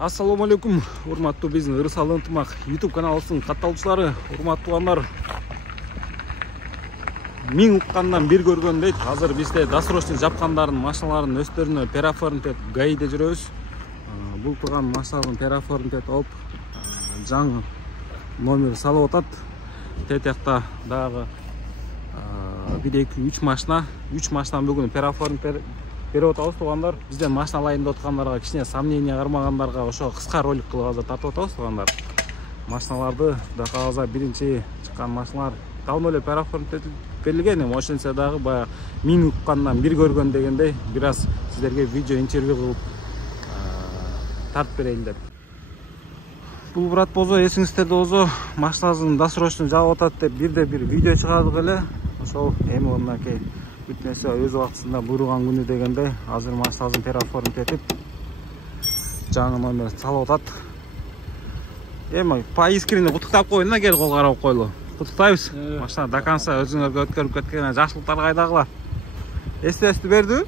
Ассаламу алейкум, урматтуу биздин Ырысал ынтымак YouTube каналыбыздын катталуучулары, урматтуу угандар. Миң уккандан бир көргөн дейт. Азыр бизде досрочный жапкандардын машиналарынын өстөрүнө перафорнтет гаиде жүрөбүз. Бул турган машиналардын перафорнтет алып, жаңы номер салып атат. Тетекта дагы 1-2-3 машина, 3 машинанын бүгүн перафорнтет берип атабыз тугандар. Бизден машина алайын деп аткандарга, кичине сомнение кармагандарга ошо кыска ролик кылып азыр тартып атабыз тугандар. Машиналарды да каза биринчи чыккан машиналар давно эле перафорнтет берилген, эми ошентсе дагы баягы миң уккандан бир көргөн дегендей бир аз сиздерге видео интервью кылып тартып берейин деп. Бул брат болсо эсиңиздерде болсо машинасынын досрочный жабып атат деп бирде бир видео чыгардык эле. Ошол эми мынакей бүт нерсе өз убактысында буйруган күнү дегендей азыр машинасын перафорнтет этип жаңы номер салып атат. Эми по искренне куттуктап коюн да, кел кол карап койлу. Куттуктайбыз. Машина до конца өзүңөргө өткөрүп кеткен жакшылыктар кайдагыла? Эстести бердиби?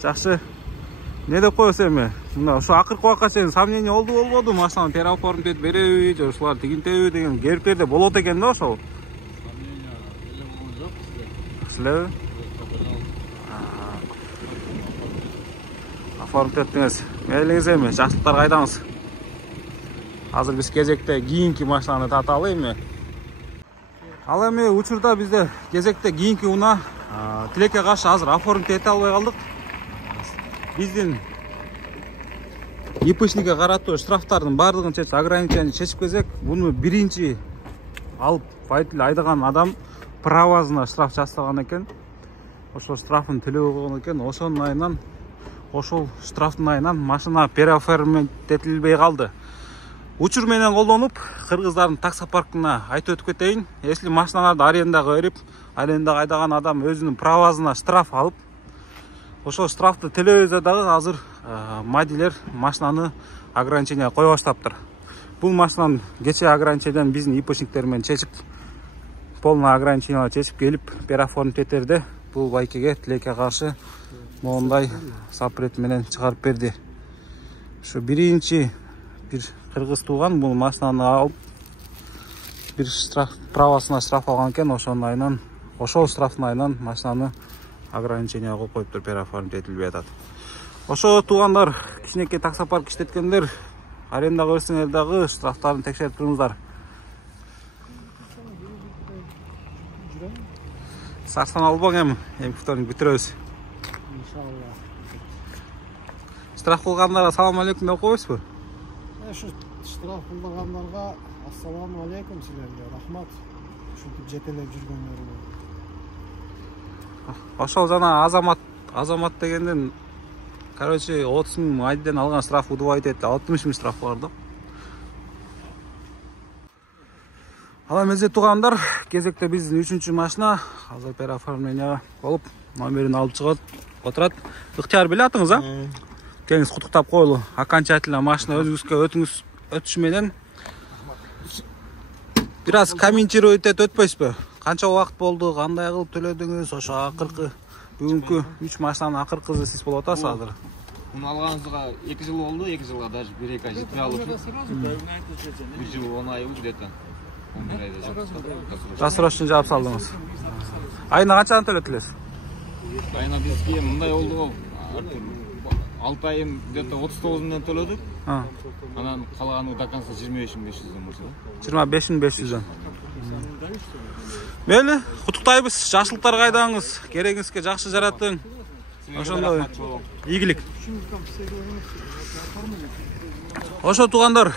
Жакшы. Не деп коесуз эми? Мына ошо акыркы убакка чейин сомнение болбоду, машинаны перафорнтет береби же ушулар тигинтеби деген кериптерде болот экен да ошол. Силер? Оформтеттиңиз. Мейлиңиз эми, жакшылыктар кайдаңыз? Азыр биз кезекте кийинки машинаны таталы эми. Ал эми учурда бизде кезекте кийинки унаа тилекке каршы азыр оформтет эте албай калдык. Биздин ИПшникке караттуу штрафтардын бардыгын чечип, ограничение чечип келсек, буну биринчи алып водитель айдаган адам правазына штраф жасаган экен. Ошол штрафын төлөбөй койгон экен. Ошонун айынан, ошол штрафтын айынан машина перафорнтетилбей калды. Учур менен колдонуп, кыргыздардын таксопаркына айтып өтүп кетейин. Если машиналарды арендага берип, арендага айдаган адам өзүнүн правазына штраф алып, ошол штрафты төлөбөсө дагы азыр мадилер машинаны ограничение кое баштаптыр. Бул машинанын кече ограничениеден биздин ИПшниктер менен чечип, полный ограничение чечип келип, перафорнтеттерди бул байкеге тилекке каршы моундай запрет менен чыгарып берди. Ушу биринчи бир кыргыз тууган бул машинаны алып, бир штраф правасына штраф алган экен, ошонун айынан, ошол штрафтын айынан машинаны ограничение коюп коюптур, перафорнтет этилбей атат. Ошо туугандар, кичинекей таксопарк иштеткендер, арендага берсеңер дагы штрафтарын текшерип туруңуздар. Сарсан албаң эми, вторник бүтүрөбүз. Иншалла. Штраф кылгандарга салам алейкум деп коебузбу? Ошо штраф кылгандарга ассаламу алейкум силерге, рахмат. Ушинтип жетелеп жүргөнлөрүңө. Ошол жана азамат дегенден, короче, 30 000 айден алган штраф удвоить этти, 60 000 штраф бар да. Ал эми туугандар, кезекте биздин 3-чү машина азыр перафорнтет болуп, номерин алып чыгып отурат. Ыктыяр биле атыңыз, а? Кеңиз куттуктап коелу. Окончательно машина өзүңүзгө өтүшү менен бир аз комментировать этип өтпөйсүзбү? Канча убакыт болду, кандай кылып төлөдүңүз? Ошо акыркы бүгүнкү 3 машинанын акыркысы сиз болуп атасыз азыр. Муну алганыбызга 2 жыл болду, 2 жылга даже 1-2 ай жетпей алып. 1 жыл 10 ай где-то. 11 айда жаптык. Досрочный жаап салдыңыз. Айына канчаны төлөтүлөсүз? Айына бизге мындай болду го, 6 айын где-то 39 миңден төлөдүк. Анан калганы до конца 25.500 болчу. 25.500. Мейли, куттуктайбыз. Жакшылыктар кайдаңыз? Керегиңизге жакшы жараттың. Ошондой ийгилик. Ошо туугандар,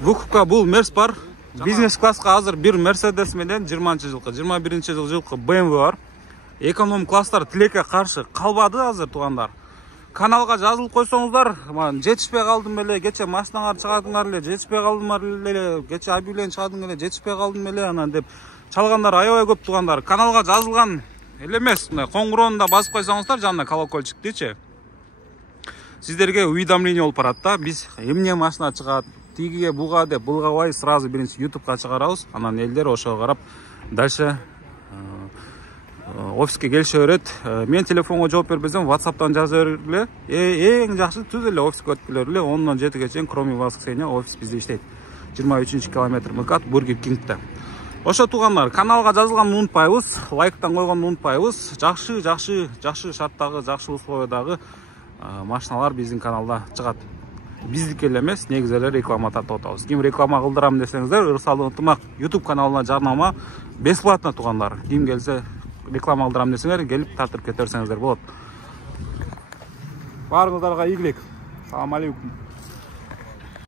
Вукупка бул Мерс бар. Бизнес класска азыр бир Мерседес менен 21-жылкы BMW бар. Эконом класстар тилекке каршы калбады азыр туугандар. Каналга жазылып койсоңуздар, мен жетишпей калдым эле, кече машинаңар чыгардыңар эле, жетишпей калдым эле, кече объявление чыгардың эле, жетишпей калдым эле, анан деп чалгандар аябай көп туугандар. Каналга жазылган эле эмес, мындай коңгуроonu да басып койсоңуздар, жанына колокольчиктичи. Сиздерге уведомление болуп барат да, биз эмне машина чыгат, тигиге буга деп булгабай сразу биринчи YouTubeга чыгарабыз, анан элдер ошого карап дальше офиске келише берет. Мен телефонго жооп бербесем, WhatsApp'тан жаза бергиле. Эң жакшы түз эле офиске өтүп келе бергиле. 10-дон 7-ге чейин кроме воскресенья офис бизде иштейт. 23-километр МКАД, Бургер Кингте. Ошо туугандар, каналга жазылганды унутпайбыз, лайктан койгонду унутпайбыз. Жакшы шарттагы, жакшы условиядагы машиналар биздин каналда чыгат. Биздики эле эмес, негизи эле реклама тартып атабыз. Ким реклама кылдырам десеңиздер, Ырсалдын ынтымак YouTube каналына жарнама бесплатно туугандар. Ким келсе реклама кылдырам десеңер, келип тартып кете берсеңиздер болот. Баарыңыздарга ийгилик. Салам алейкум.